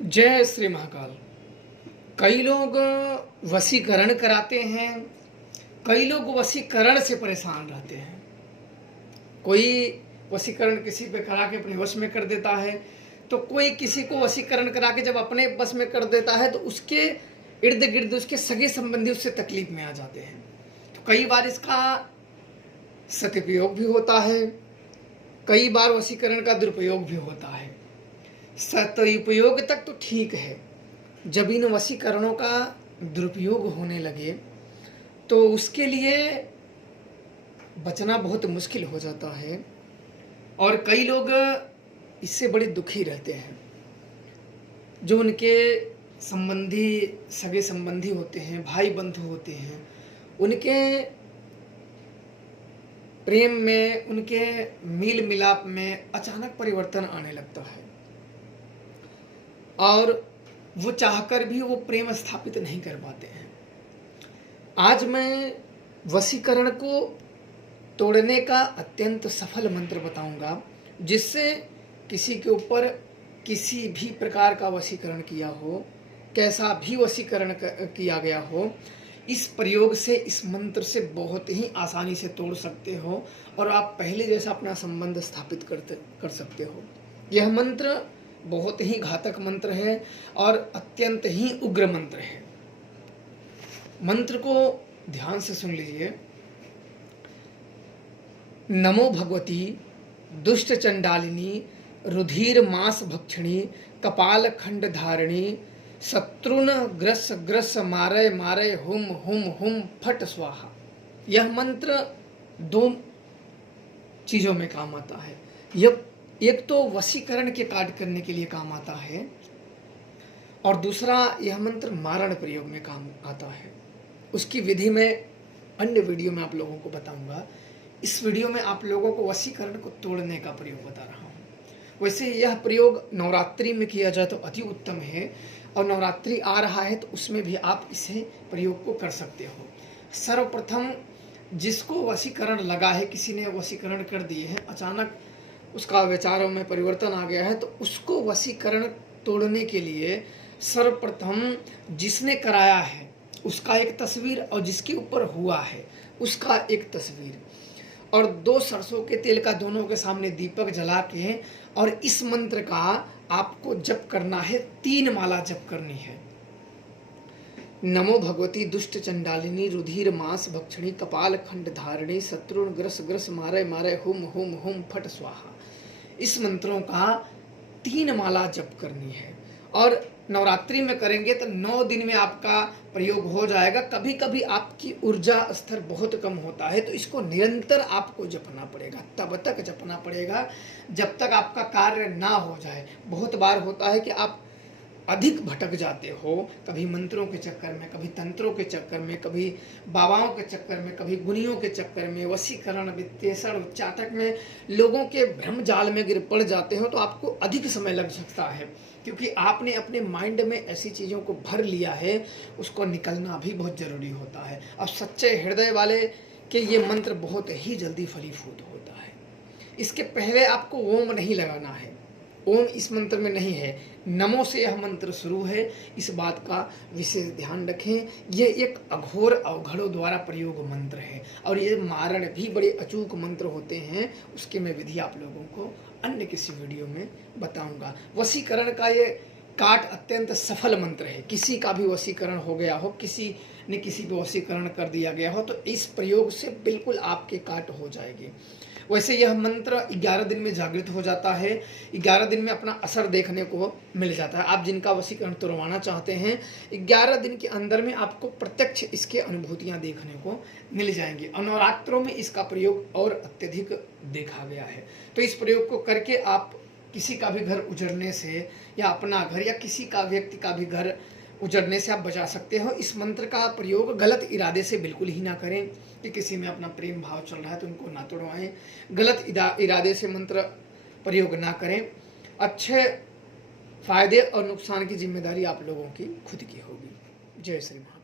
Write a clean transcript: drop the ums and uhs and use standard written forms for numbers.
जय श्री महाकाल। कई लोग वशीकरण कराते हैं, कई लोग वशीकरण से परेशान रहते हैं। कोई वशीकरण किसी पे करा के अपने वश में कर देता है, तो कोई किसी को वशीकरण करा के जब अपने बस में कर देता है तो उसके इर्द गिर्द उसके सगे संबंधी उससे तकलीफ में आ जाते हैं। तो कई बार इसका सदुपयोग भी होता है, कई बार वशीकरण का दुरुपयोग भी होता है। सदुपयोग तक तो ठीक है, जब इन वशीकरणों का दुरुपयोग होने लगे तो उसके लिए बचना बहुत मुश्किल हो जाता है और कई लोग इससे बड़े दुखी रहते हैं। जो उनके संबंधी, सगे संबंधी होते हैं, भाई बंधु होते हैं, उनके प्रेम में, उनके मेल मिलाप में अचानक परिवर्तन आने लगता है और वो चाहकर भी वो प्रेम स्थापित नहीं कर पाते हैं। आज मैं वशीकरण को तोड़ने का अत्यंत सफल मंत्र बताऊंगा, जिससे किसी के ऊपर किसी भी प्रकार का वशीकरण किया हो, कैसा भी वशीकरण किया गया हो, इस प्रयोग से, इस मंत्र से बहुत ही आसानी से तोड़ सकते हो और आप पहले जैसा अपना संबंध स्थापित कर सकते हो। यह मंत्र बहुत ही घातक मंत्र है और अत्यंत ही उग्र मंत्र है। मंत्र को ध्यान से सुन लीजिए। नमो भगवती दुष्ट चंडालिनी रुधिर मांस भक्षिणी कपाल खंड धारिणी शत्रुन ग्रस ग्रस मारय मारय हुम हुम हुम फट स्वाहा। यह मंत्र दो चीजों में काम आता है। यह एक तो वशीकरण के कार्य करने के लिए काम आता है और दूसरा यह मंत्र मारण प्रयोग में काम आता है। उसकी विधि में अन्य वीडियो में आप लोगों को बताऊंगा। इस वीडियो में आप लोगों को वशीकरण को तोड़ने का प्रयोग बता रहा हूँ। वैसे यह प्रयोग नवरात्रि में किया जाए तो अति उत्तम है और नवरात्रि आ रहा है तो उसमें भी आप इसे प्रयोग को कर सकते हो। सर्वप्रथम जिसको वशीकरण लगा है, किसी ने वशीकरण कर दिए हैं, अचानक उसका विचारों में परिवर्तन आ गया है, तो उसको वशीकरण तोड़ने के लिए सर्वप्रथम जिसने कराया है उसका एक तस्वीर और जिसके ऊपर हुआ है उसका एक तस्वीर और 2 सरसों के तेल का दोनों के सामने दीपक जला के और इस मंत्र का आपको जप करना है। 3 माला जप करनी है। नमो भगवती दुष्ट चंडालिनी रुधिर मांस भक्षिणी कपाल खंड धारिणी शत्रुन ग्रस ग्रस मारय मारय हुम हुम हुम फट स्वाहा। इस मंत्रों का 3 माला जप करनी है और नवरात्रि में करेंगे तो 9 दिन में आपका प्रयोग हो जाएगा। कभी कभी आपकी ऊर्जा स्तर बहुत कम होता है तो इसको निरंतर आपको जपना पड़ेगा, तब तक जपना पड़ेगा जब तक आपका कार्य ना हो जाए। बहुत बार होता है कि आप अधिक भटक जाते हो, कभी मंत्रों के चक्कर में, कभी तंत्रों के चक्कर में, कभी बाबाओं के चक्कर में, कभी गुनियों के चक्कर में, वशीकरण वित्तेषण उच्चाटक में लोगों के भ्रम जाल में गिर पड़ जाते हो तो आपको अधिक समय लग सकता है, क्योंकि आपने अपने माइंड में ऐसी चीज़ों को भर लिया है। उसको निकलना भी बहुत ज़रूरी होता है। अब सच्चे हृदय वाले के ये मंत्र बहुत ही जल्दी फलीभूत होता है। इसके पहले आपको ओम नहीं लगाना है, ओम इस मंत्र में नहीं है, नमो से यह मंत्र शुरू है। इस बात का विशेष ध्यान रखें। यह एक अघोर अवघड़ों द्वारा प्रयोग मंत्र है और ये मारण भी बड़े अचूक मंत्र होते हैं। उसके मैं विधि आप लोगों को अन्य किसी वीडियो में बताऊंगा। वशीकरण का ये काट अत्यंत सफल मंत्र है। किसी का भी वशीकरण हो गया हो, किसी ने किसी पे वशीकरण कर दिया गया हो, तो इस प्रयोग से बिल्कुल आपके काट हो जाएगी। वैसे यह मंत्र 11 दिन में जागृत हो जाता है, 11 दिन में अपना असर देखने को मिल जाता है। आप जिनका वशीकरण तोड़वाना चाहते हैं, 11 दिन के अंदर में आपको प्रत्यक्ष इसके अनुभूतियां देखने को मिल जाएंगी और नवरात्रों में इसका प्रयोग और अत्यधिक देखा गया है। तो इस प्रयोग को करके आप किसी का भी घर उजड़ने से या अपना घर या किसी का व्यक्ति का भी घर उजड़ने से आप बचा सकते हो। इस मंत्र का प्रयोग गलत इरादे से बिल्कुल ही ना करें कि किसी में अपना प्रेम भाव चल रहा है तो उनको ना तोड़वाएं। गलत इरादे से मंत्र प्रयोग ना करें। अच्छे फायदे और नुकसान की जिम्मेदारी आप लोगों की खुद की होगी। जय श्री महाकाल।